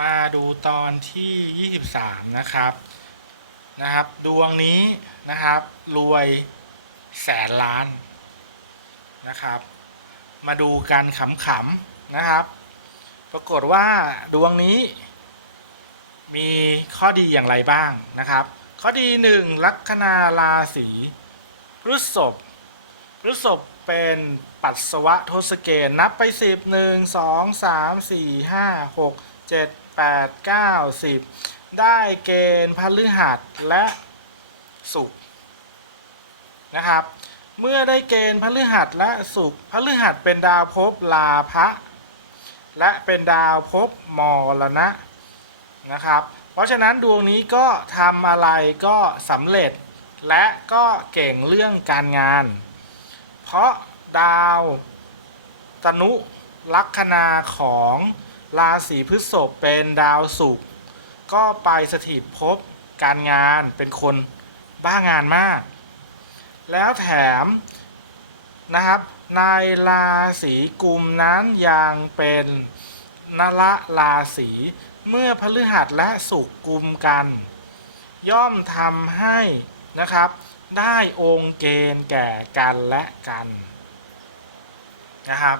มาดูตอนที่ 23 นะครับนะครับ ดวงนี้นะครับ รวยแสนล้านนะครับ มาดูกันขำๆนะครับ ปรากฏว่าดวงนี้ มีข้อดีอย่างไรบ้างนะครับ ข้อดีหนึ่งลัคนาราศีพฤษภพฤษภเป็นปัสสวะทศเกณฑ์นับไปสิบหนึ่งสอง สามสี่ห้าหกเจ็ดแปดเก้าสิบได้เกณฑ์พฤหัสและศุกร์นะครับ เมื่อได้เกณฑ์พฤหัสและศุกร์พฤหัสเป็นดาวภพลาภะและเป็นดาวภพมรณะนะครับ เพราะฉะนั้นดวงนี้ก็ทำอะไรก็สำเร็จและก็เก่งเรื่องการงาน เพราะดาวตนุลัคนาของ ราศีพฤษภเป็นดาวศุกร์ก็ไปสถิตภพการงานเป็นคนบ้างานมาก แล้วแถมนะครับในราศีกุมนั้นยังเป็นนละราศีเมื่อพฤหัสและศุกร์กุมกัน ย่อมทำให้นะครับ ได้องค์เกณฑ์แก่กันและกันนะครับ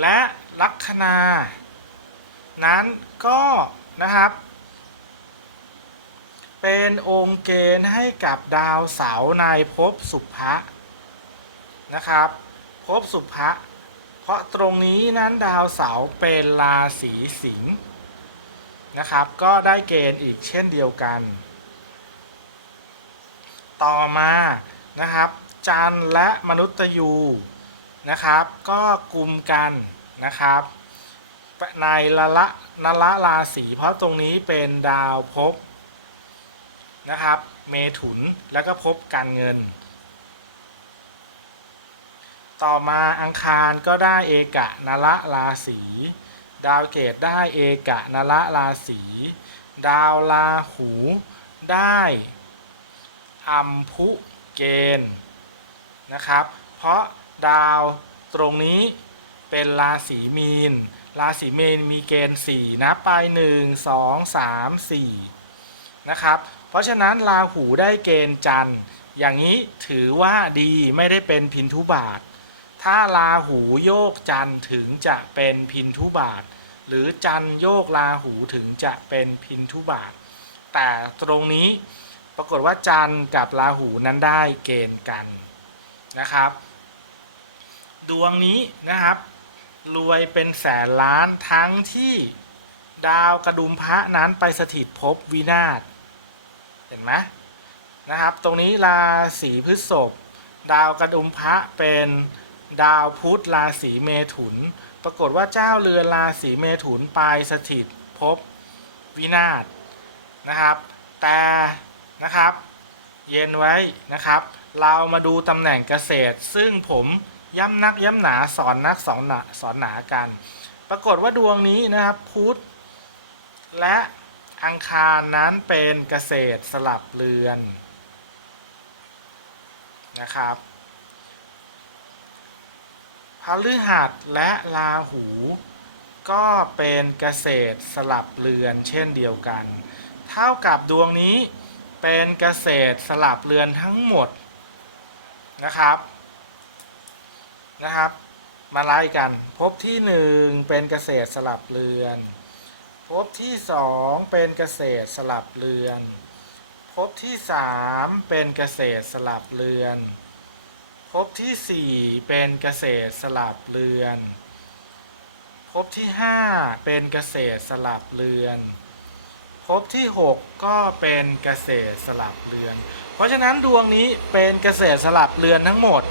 และลัคนา นั้นก็นะครับ เป็นองค์เกณฑ์ให้กับดาวเสาในภพสุภะนะครับภพสุภะเพราะตรงนี้นั้นดาวเสาเป็นราศีสิงห์นะครับ ก็ได้เกณฑ์อีกเช่นเดียวกัน ต่อมานะครับ จันทร์และมนุษย์ยูนะครับ ก็กลุ่มกันนะครับ ในละละนละราศีเพราะตรงนี้เป็นดาวภพนะครับ เมถุนแล้วก็ภพการเงิน ต่อมาอังคารก็ได้เอกะนละราศีดาวเกตได้เอกะนละราศีดาวราหูได้อัมพุเกณฑ์นะครับ เพราะดาวตรงนี้เป็นราศีมีน ราศีเมนมีเกณฑ์4นับไป 1 2 3 4นะครับเพราะฉะนั้นราหูได้เกณฑ์จันทร์อย่างนี้ถือว่าดีไม่ได้เป็นพินทุบาท ถ้าราหูโยกจันทร์ถึงจะเป็นพินทุบาท หรือจันทร์โยกราหูถึงจะเป็นพินทุบาท แต่ตรงนี้ปรากฏว่าจันทร์กับราหูนั้นได้เกณฑ์กันนะครับ ดวงนี้นะครับ รวยเป็นแสนล้านทั้งที่ดาวกระดุมพระนั้นไปสถิตภพวินาศเห็นไหมนะครับ ตรงนี้ราศีพฤษภดาวกระดุมพระเป็นดาวพุธราศีเมถุน ปรากฏว่าเจ้าเรือนราศีเมถุนไปสถิตภพวินาศนะครับ แต่นะครับ เย็นไว้นะครับ เรามาดูตำแหน่งเกษตร ซึ่งผม ย้ำนักย้ำหนาสอนนักสอนหนาสอนหนากัน ปรากฏว่าดวงนี้นะครับพุธและอังคารนั้นเป็นเกษตรสลับเรือนนะครับพฤหัสและราหู ก็เป็นเกษตรสลับเรือนเช่นเดียวกัน เท่ากับดวงนี้เป็นเกษตรสลับเรือนทั้งหมดนะครับ นะครับ มาไล่กัน พบที่หนึ่งเป็นเกษตรสลับเรือน พบที่สองเป็นเกษตรสลับเรือน พบที่สามเป็นเกษตรสลับเรือน พบที่สี่เป็นเกษตรสลับเรือน พบที่ห้าเป็นเกษตรสลับเรือนพบที่หกก็เป็นเกษตรสลับเรือน เพราะฉะนั้นดวงนี้เป็นเกษตรสลับเรือนทั้งหมด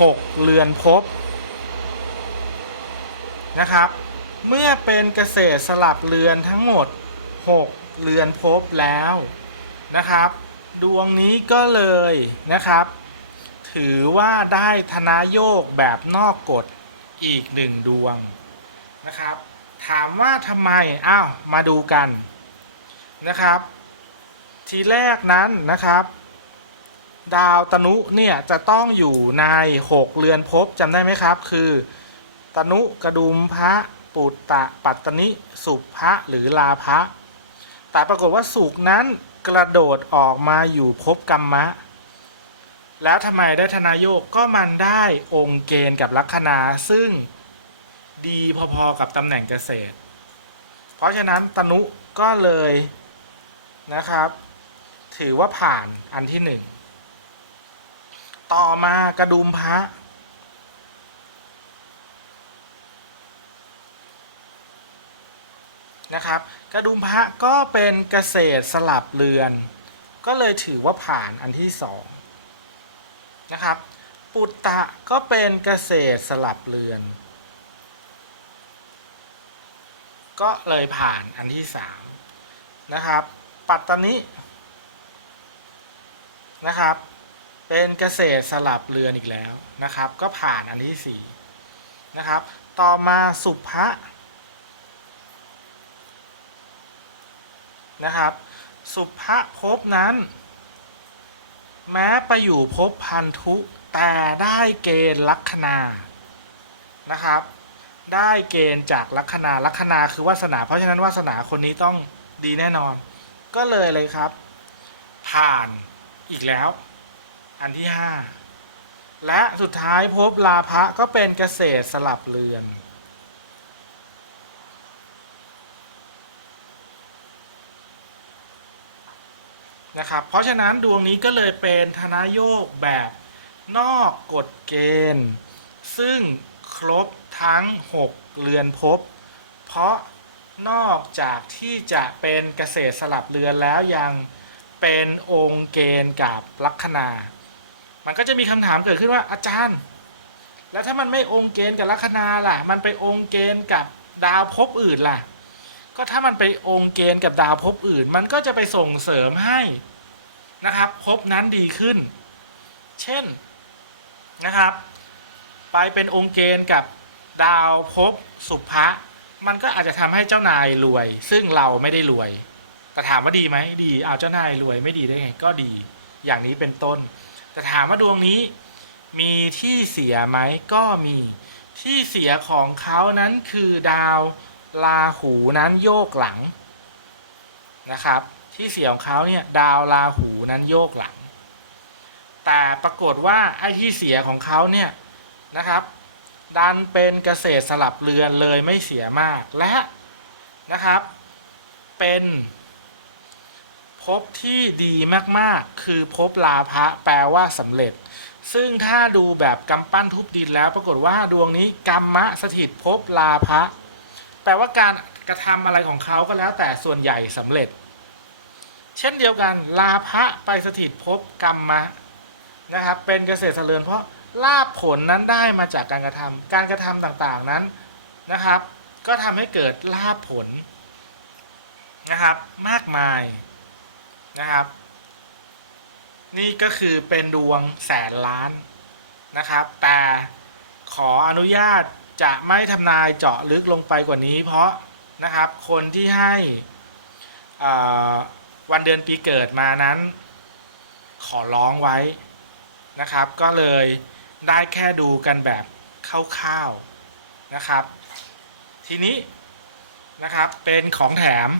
6 เรือนภพนะครับ เมื่อเป็นเกษตรสลับเรือนทั้งหมด 6 เรือนภพแล้วนะครับ ดวงนี้ก็เลยนะครับ ถือว่าได้ธนายโยกแบบนอกกฎอีกหนึ่งดวงนะครับ ถามว่าทำไมอ้าวมาดูกันนะครับ ทีแรกนั้นนะครับ ดาวตนุเนี่ยจะต้องอยู่ใน 6 เรือนภพจำได้ไหมครับ คือ ตนุกระดุมพระปุตตะปัตตนิสุภะหรือลาภะแต่ปรากฏว่าสุขนั้นกระโดดออกมาอยู่ภพกรรมะ แล้วทำไมได้ธนายโยกก็มันได้องค์เกณฑ์กับลัคนาซึ่งดีพอๆกับตำแหน่งเกษตร เพราะฉะนั้นตนุก็เลยนะครับ ถือว่าผ่านอันที่หนึ่ง ต่อมากระดุมพระ นะครับ กระดุมพระก็เป็นเกษตรสลับเรือน ก็เลยถือว่าผ่านอันที่สองนะครับ ปุตตะก็เป็นเกษตรสลับเรือน ก็เลยผ่านอันที่สามนะครับ ปัตตนินะครับ เป็นเกษตรสลับเรือนอีกแล้วนะครับ ก็ผ่านอันที่สี่นะครับ ต่อมาสุภะนะครับ สุภะภพนั้น แม้ไปอยู่ภพพันธุแต่ได้เกณฑ์ลัคนานะครับ ได้เกณฑ์จากลัคนาลัคนาคือวาสนา เพราะฉะนั้นวาสนาคนนี้ต้องดีแน่นอน ก็เลยเลยครับ ผ่านอีกแล้ว อันที่ห้าและสุดท้ายภพลาภะก็เป็นเกษตรสลับเรือน นะครับ เพราะฉะนั้นดวงนี้ก็เลยเป็นธนโยกแบบนอกกฎเกณฑ์ ซึ่งครบทั้ง 6 เรือนภพเพราะนอกจากที่จะเป็นเกษตรสลับเรือนแล้วยังเป็นองค์เกณฑ์กับลัคนา มันก็จะมีคำถามเกิดขึ้นว่าอาจารย์ แล้วถ้ามันไม่องค์เกณฑ์กับลัคนาล่ะ มันไปองค์เกณฑ์กับดาวภพอื่นล่ะ ก็ถ้ามันไปองค์เกณฑ์กับดาวภพอื่น มันก็จะไปส่งเสริมให้นะครับภพนั้นดีขึ้น เช่นนะครับ ไปเป็นองค์เกณฑ์กับดาวภพสุภะมันก็อาจจะทำให้เจ้านายรวย ซึ่งเราไม่ได้รวย แต่ถามว่าดีไหมดี เอาเจ้านายรวยไม่ดีได้ไง ก็ดี อย่างนี้เป็นต้น แต่ถามว่าดวงนี้มีที่เสียไหมก็มีที่เสียของเขานั้นคือดาวลาหูนั้นโยกหลังนะครับ ที่เสียของเขาเนี่ยดาวราหูนั้นโยกหลัง แต่ปรากฏว่าไอ้ที่เสียของเขาเนี่ยนะครับ ดันเป็นเกษตรสลับเรือนเลยไม่เสียมากและนะครับ เป็น ภพที่ดีมากๆ คือภพลาภะแปลว่าสำเร็จ ซึ่งถ้าดูแบบกำปั้นทุบดินแล้ว ปรากฏว่าดวงนี้กรรมะสถิตภพลาภะแปลว่าการกระทำอะไรของเขาก็แล้วแต่ส่วนใหญ่สำเร็จ เช่นเดียวกันลาภะไปสถิตภพกรรมะนะครับเป็นเกษตรเสริญเพราะลาภผลนั้นได้มาจากการกระทำการกระทำต่างๆนั้นนะครับ ก็ทำให้เกิดลาภผลนะครับมากมาย นะครับ นี่ก็คือเป็นดวงแสนล้านนะครับ แต่ขออนุญาตจะไม่ทำนายเจาะลึกลงไปกว่านี้ เพราะนะครับคนที่ให้วันเดือนปีเกิดมานั้น ขอร้องไว้นะครับ ก็เลยได้แค่ดูกันแบบคร่าวๆนะครับ ทีนี้นะครับเป็นของแถม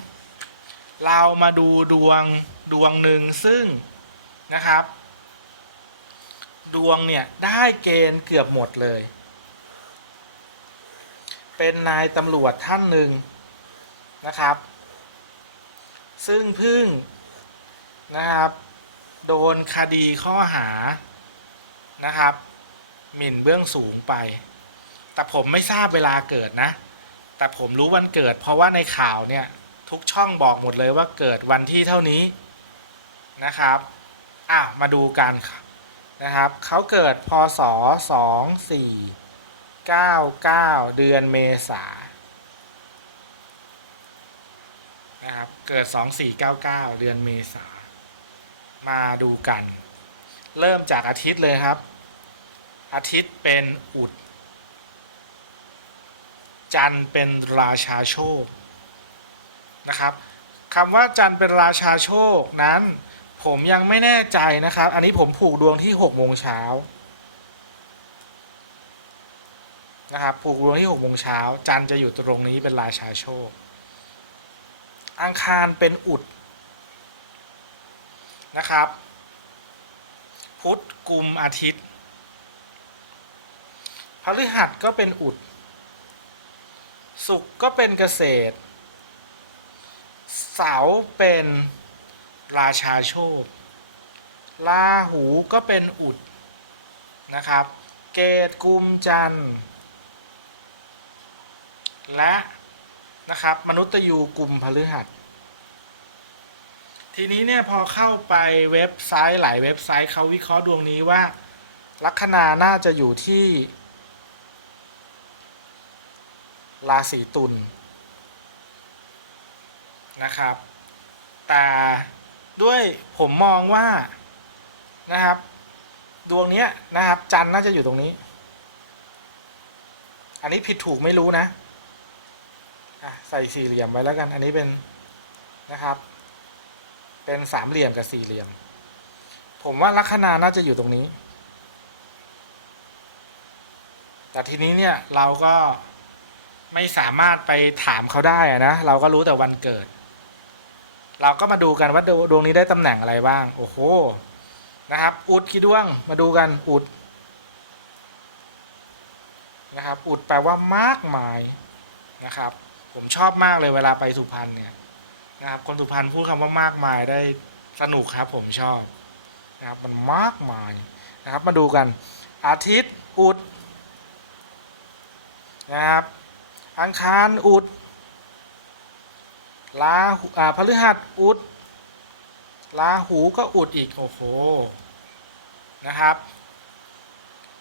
เรามาดูดวง ดวงหนึ่งซึ่งนะครับ ดวงเนี่ยได้เกณฑ์เกือบหมดเลย เป็นนายตำรวจท่านหนึ่งนะครับ ซึ่งพึ่งนะครับ โดนคดีข้อหานะครับ หมิ่นเบื้องสูงไป แต่ผมไม่ทราบเวลาเกิดนะ แต่ผมรู้วันเกิด เพราะว่าในข่าวเนี่ยทุกช่องบอกหมดเลยว่าเกิดวันที่เท่านี้ นะครับอะมาดูกันนะครับเขาเกิดพศสองสี่เก้าเก้าเดือนเมษานะครับเกิดสองสี่เก้าเก้าเดือนเมษามาดูกัน เริ่มจากอาทิตย์เลยครับ อาทิตย์เป็นอุด จันทร์เป็นราชาโชคนะครับคำว่าจันทร์เป็นราชาโชคนั้น ผมยังไม่แน่ใจนะครับ อันนี้ผมผูกดวงที่6โมงเช้านะครับผูกดวงที่หกโมงเช้าจันทร์จะอยู่ตรงนี้เป็นราชาโชค อังคารเป็นอุดนะครับ พุธกุมอาทิตย์พฤหัสก็เป็นอุดศุกก็เป็นเกษตร เสาเป็น ราชาโชคลาหูก็เป็นอุดนะครับ เกตกุมจันทร์และนะครับมนุษย์ยูกลุ่มพฤหัส ทีนี้เนี่ยพอเข้าไปเว็บไซต์หลายเว็บไซต์เขาวิเคราะห์ดวงนี้ว่า ลัคนาน่าจะอยู่ที่ ราศีตุลนะครับ แต่ ด้วยผมมองว่านะครับ ดวงเนี้ยนะครับ จันน่าจะอยู่ตรงนี้ อันนี้ผิดถูกไม่รู้นะใส่สี่เหลี่ยมไว้แล้วกัน อันนี้เป็นนะครับ เป็นสามเหลี่ยมกับสี่เหลี่ยม ผมว่าลัคนาน่าจะอยู่ตรงนี้ แต่ทีนี้เนี่ยเราก็ไม่สามารถไปถามเขาได้นะ เราก็รู้แต่วันเกิด เราก็มาดูกันว่าดวงนี้ได้ตำแหน่งอะไรบ้าง โอ้โห นะครับ อุดกี่ดวง มาดูกัน อุด นะครับ อุดแปลว่ามากมายนะครับ ผมชอบมากเลยเวลาไปสุพรรณเนี่ยนะครับ คนสุพรรณพูดคำว่ามากมายได้สนุกครับ ผมชอบนะครับ มันมากมายนะครับ มาดูกัน อาทิตย์ อุดนะครับ อังคาร อุด ลาอ่าพฤหัสอุดลาหูก็อุดอีก โอ้โห นะครับ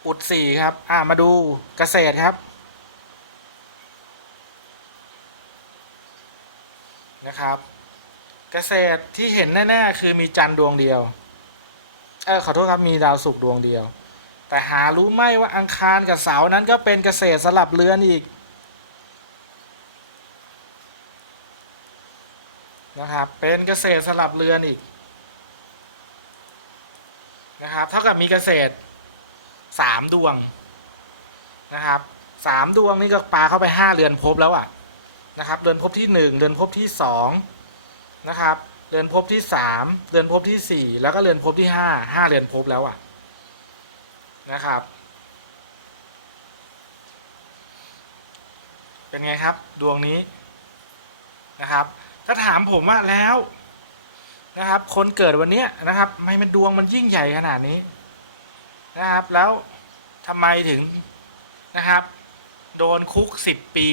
อุดสี่ครับ อ่ามาดูเกษตรครับ นะครับ เกษตรที่เห็นแน่ ๆ คือมีจันทร์ดวงเดียว เออขอโทษครับมีดาวศุกร์ดวงเดียว แต่หารู้ไหมว่าอังคารกับเสาร์นั้นก็เป็นเกษตรสลับเรือนอีก นะครับ เป็นเกษตรสลับเรือนอีกนะครับเท่ากับมีเกษตรสามดวงนะครับสามดวงนี่ก็ปลาเข้าไปห้าเรือนภพแล้วอะนะครับเรือนภพที่หนึ่งเรือนภพที่สองนะครับเรือนภพที่สามเรือนภพที่สี่แล้วก็เรือนภพที่ห้าห้าเรือนภพแล้วอะนะครับ เป็นไงครับดวงนี้นะครับ ถ้าถามผมว่าแล้วนะครับ คนเกิดวันนี้นะครับทำไมมันดวงมันยิ่งใหญ่ขนาดนี้นะครับ แล้วทำไมถึงนะครับ โดนคุกสิบปี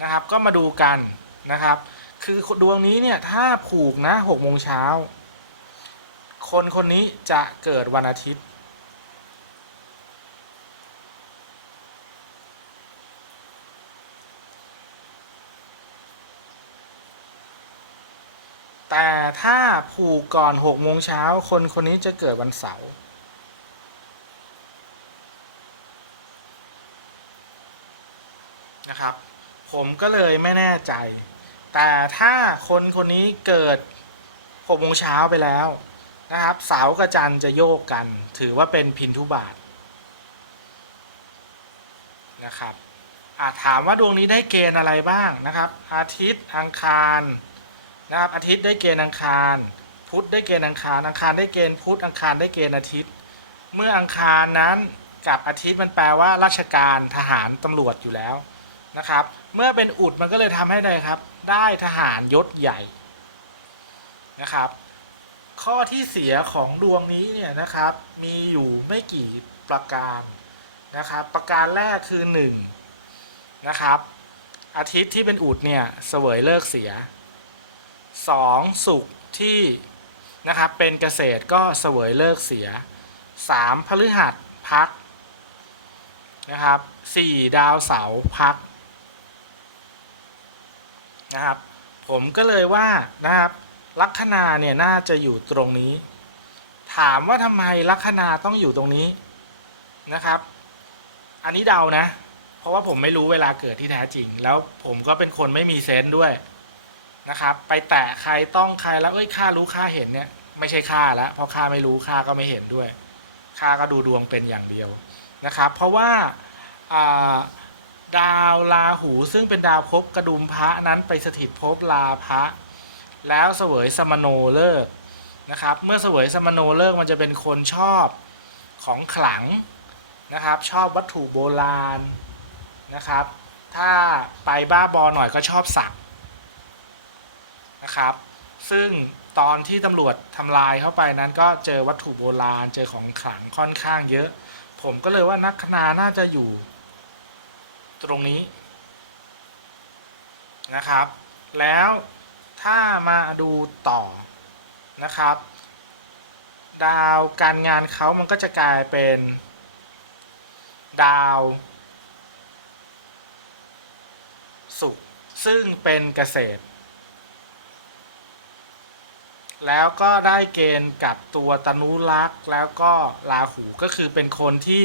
นะครับ ก็มาดูกันนะครับ คือดวงนี้เนี่ยถ้าผูกนะหกโมงเช้าคนคนนี้จะเกิดวันอาทิตย์ แต่ ถ้าผูกก่อนหกโมงเช้าคนคนนี้จะเกิดวันเสาร์นะครับ ผมก็เลยไม่แน่ใจ แต่ถ้าคนคนนี้เกิดหกโมงเช้าไปแล้วนะครับเสาร์กับจันทร์จะโยกกัน ถือว่าเป็นพินทุบาทนะครับอาถามว่าดวงนี้ได้เกณฑ์อะไรบ้างนะครับ อาทิตย์อังคาร นะครับอาทิตย์ได้เกณฑ์อังคาร พุธได้เกณฑ์อังคาร อังคารได้เกณฑ์พุธอังคารได้เกณฑ์อาทิตย์ เมื่ออังคารนั้นกับอาทิตย์มันแปลว่าราชการทหารตำรวจอยู่แล้วนะครับ เมื่อเป็นอุดมันก็เลยทำให้ได้ครับ ได้ทหารยศใหญ่นะครับ ข้อที่เสียของดวงนี้เนี่ยนะครับ มีอยู่ไม่กี่ประการนะครับ ประการแรกคือหนึ่งนะครับอาทิตย์ที่เป็นอุดเนี่ยเสวยเลิกเสีย สองสุกที่นะครับเป็นเกษตรก็เสวยเลิกเสียสามพฤหัสพักนะครับสี่ดาวเสาพักนะครับผมก็เลยว่านะครับลัคนาเนี่ยน่าจะอยู่ตรงนี้ ถามว่าทำไมลัคนาต้องอยู่ตรงนี้นะครับ อันนี้เดานะ เพราะว่าผมไม่รู้เวลาเกิดที่แท้จริง แล้วผมก็เป็นคนไม่มีเซนส์ด้วย นะครับ ไปแตะใครต้องใครแล้วเอ้ยข้ารู้ข้าเห็นเนี่ยไม่ใช่ข้าแล้วเพราะข้าไม่รู้ข้าก็ไม่เห็นด้วยข้าก็ดูดวงเป็นอย่างเดียวนะครับ เพราะว่าดาวราหูซึ่งเป็นดาวภพกระดุมพระนั้นไปสถิตภพลาพระ แล้วเสวยสมโนเลิกนะครับ เมื่อเสวยสมโนเลิกมันจะเป็นคนชอบของขลังนะครับ ชอบวัตถุโบราณนะครับ ถ้าไปบ้าบอหน่อยก็ชอบสัก นะครับ ซึ่งตอนที่ตำรวจทำลายเข้าไปนั้นก็เจอวัตถุโบราณเจอของขลังค่อนข้างเยอะ ผมก็เลยว่านักคณาน่าจะอยู่ ตรงนี้นะครับ แล้วถ้ามาดูต่อนะครับ ดาวการงานเขามันก็จะกลายเป็น ดาวศุกร์ซึ่งเป็นเกษตร แล้วก็ได้เกณฑ์กับตัวตนุรักษ์แล้วก็ราหูก็คือเป็นคนที่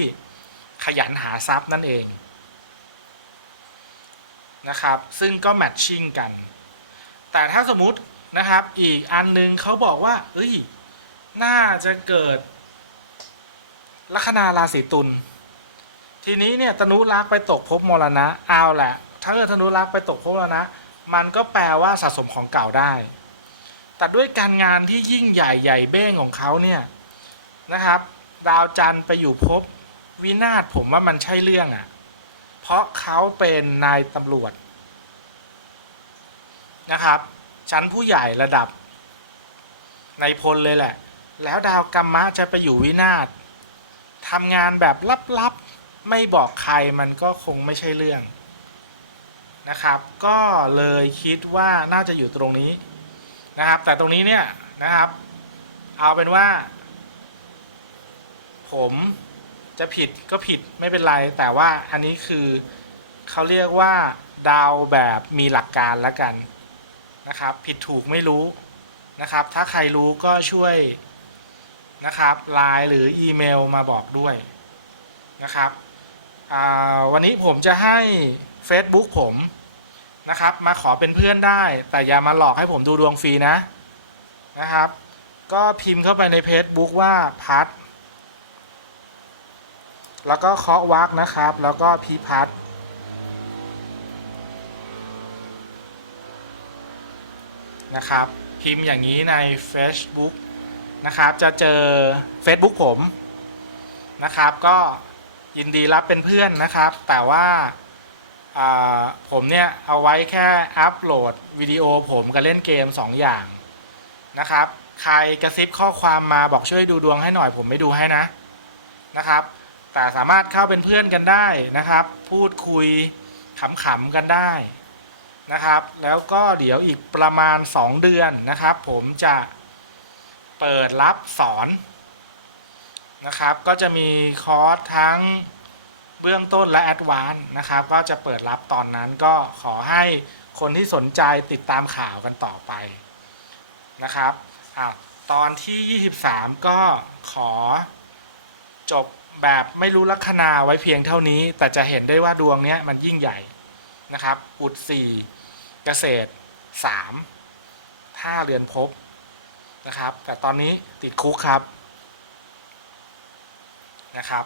ขยันหาทรัพย์นั่นเองนะครับ ซึ่งก็แมทชิ่งกัน แต่ถ้าสมมุตินะครับอีกอันนึงเขาบอกว่าเอ้ยน่าจะเกิดลัคนาราศีตุลทีนี้เนี่ยตนุรักษ์ไปตกภพมรณะเอาแหละ ถ้าเกิดธนุรักษ์ไปตกภพมรณะ มันก็แปลว่าสะสมของเก่าได้ แต่ด้วยการงานที่ยิ่งใหญ่ใหญ่เบ้งของเขาเนี่ยนะครับ ดาวจันทร์ไปอยู่ภพวินาศผมว่ามันใช่เรื่องอะ่ะ เพราะเขาเป็นนายตำรวจนะครับ ชั้นผู้ใหญ่ระดับนายพลเลยแหละ แล้วดาวกัมมะจะไปอยู่วินาศทำงานแบบลับๆไม่บอกใครมันก็คงไม่ใช่เรื่องนะครับ ก็เลยคิดว่าน่าจะอยู่ตรงนี้ นะครับ แต่ตรงนี้เนี่ยนะครับ เอาเป็นว่า ผมจะผิดก็ผิดไม่เป็นไร แต่ว่าอันนี้คือเขาเรียกว่าดาวแบบมีหลักการแล้วกันนะครับ ผิดถูกไม่รู้นะครับ ถ้าใครรู้ก็ช่วยนะครับไลน์หรืออีเมลมาบอกด้วยนะครับวันนี้ผมจะให้ Facebook ผม นะครับ มาขอเป็นเพื่อนได้ แต่อย่ามาหลอกให้ผมดูดวงฟรีนะนะครับ ก็พิมพ์เข้าไปใน Facebook ว่าพัดแล้วก็เคาะวักนะครับ แล้วก็พีพัดนะครับ พิมพ์อย่างนี้ใน Facebook นะครับ จะเจอ Facebook ผมนะครับ ก็ยินดีรับเป็นเพื่อนนะครับ แต่ว่า ผมเนี่ยเอาไว้แค่อัปโหลดวิดีโอผมกับเล่นเกม 2 อย่างนะครับ ใครกระซิบข้อความมาบอกช่วยดูดวงให้หน่อยผมไม่ดูให้นะนะครับ แต่สามารถเข้าเป็นเพื่อนกันได้นะครับ พูดคุยขำๆกันได้นะครับ แล้วก็เดี๋ยวอีกประมาณ 2 เดือนนะครับ ผมจะเปิดรับสอนนะครับ ก็จะมีคอร์สทั้ง เบื้องต้นและแอดวานนะครับ ก็จะเปิดรับตอนนั้นก็ขอให้คนที่สนใจติดตามข่าวกันต่อไปนะครับอะตอนที่ 23 ก็ขอจบแบบไม่รู้ลัคนาไว้เพียงเท่านี้ แต่จะเห็นได้ว่าดวงเนี้ยมันยิ่งใหญ่นะครับ อุด 4 เกษตร3ท่าเรือนภพนะครับ แต่ตอนนี้ติดคุกครับนะครับ